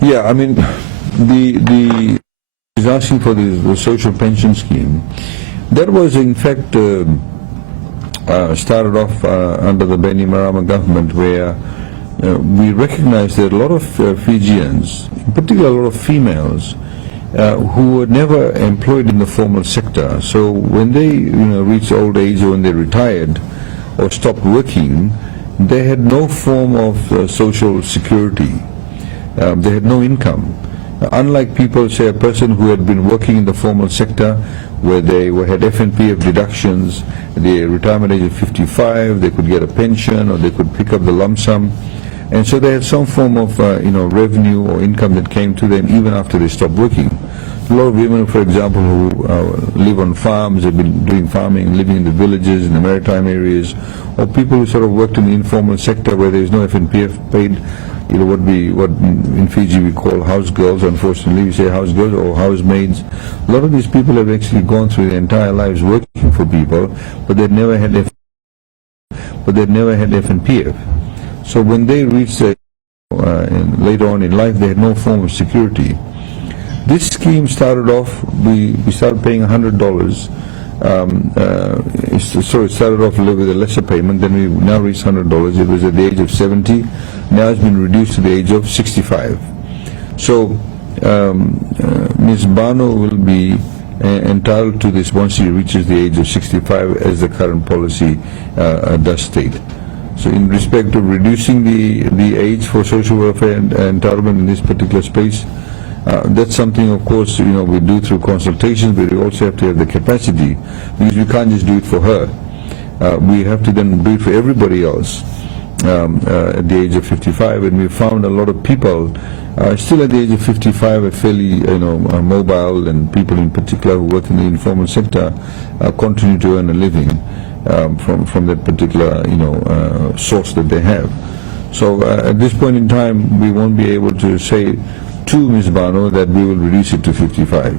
Yeah, I mean, the is asking for the social pension scheme. That was in fact started off under the Beni Marama government, where we recognized that a lot of Fijians, in particular a lot of females, who were never employed in the formal sector. So when they reached old age, or when they retired or stopped working, they had no form of social security. They had no income. Unlike people, say a person who had been working in the formal sector, where they had FNPF deductions, the retirement age of 55, they could get a pension, or they could pick up the lump sum, and so they had some form of revenue or income that came to them even after they stopped working. A lot of women, for example, who live on farms, have been doing farming, living in the villages, in the maritime areas, or people who sort of worked in the informal sector where there is no FNPF paid, what in Fiji we call house girls. Unfortunately, we say house girls or housemaids. A lot of these people have actually gone through their entire lives working for people, but they'd never had FNPF. So when they reached later on in life, they had no form of security. This scheme started off, we started paying $100. So it started off with a lesser payment, then we now reached $100. It was at the age of 70. Now it's been reduced to the age of 65. So Ms. Bano will be entitled to this once she reaches the age of 65, as the current policy does state. So in respect of reducing the age for social welfare entitlement in this particular space, that's something, of course, we do through consultations, but we also have to have the capacity, because we can't just do it for her. We have to then do it for everybody else at the age of 55, and we found a lot of people still at the age of 55 are fairly mobile, and people in particular who work in the informal sector continue to earn a living from that particular source that they have. So at this point in time, we won't be able to say to Ms. Bano that we will reduce it to 55.